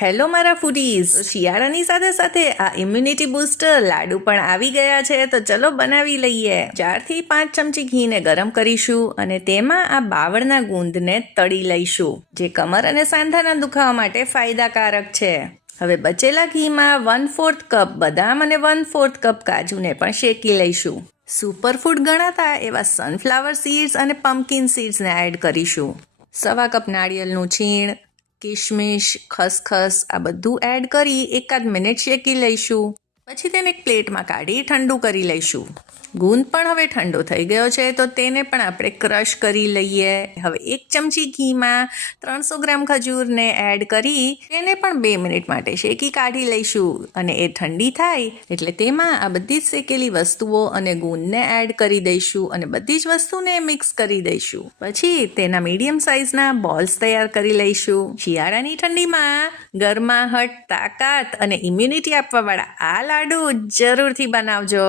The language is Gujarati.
હેલો મારા ફૂડીઝ, શિયાળાની સાથે સાથે આ ઇમ્યુનિટી બૂસ્ટર લાડુ પણ આવી ગયા છે, તો ચલો બનાવી લઈએ. 4 થી 5 ચમચી ઘીને ગરમ કરીશું અને તેમાં આ બાવળના ગુંદને તળી લઈશું, જે કમર અને સાંધાના દુખાવા માટે ફાયદાકારક છે. હવે બચેલા ઘીમાં 1/4 કપ બદામ અને 1/4 કપ કાજુને પણ શેકી લઈશું. સુપરફૂડ ગણાતા એવા સનફ્લાવર સીડ્સ અને પમ્પકિન સીડ્સને એડ કરીશું. 1/4 કપ નાળિયેરનું છીણ, કિશમિશ, ખસખસ આ બધું એડ કરી 1 મિનિટ શેકી લઈશું. પછી તેને એક પ્લેટમાં કાઢી ઠંડુ કરી લઈશું. ગુંદ પણ હવે ઠંડો થઈ ગયો છે, તો તેને પણ આપણે ક્રશ કરી લઈએ. હવે 1 ચમચી ઘીમાં 300 ગ્રામ ખજૂરને એડ કરી તેને પણ 2 મિનિટ માટે શેકી કાઢી લઈશું. અને એ ઠંડી થાય એટલે તેમાં આ બધી જ શેકેલી વસ્તુઓ અને ગુંદને એડ કરી દઈશું અને બધી જ વસ્તુને મિક્સ કરી દઈશું. પછી તેના મીડિયમ સાઇઝના બોલ્સ તૈયાર કરી લઈશું. શિયાળાની ઠંડીમાં ગરમાહટ, તાકાત અને ઇમ્યુનિટી આપવાવાળા આ લાડુ જરૂરથી બનાવજો.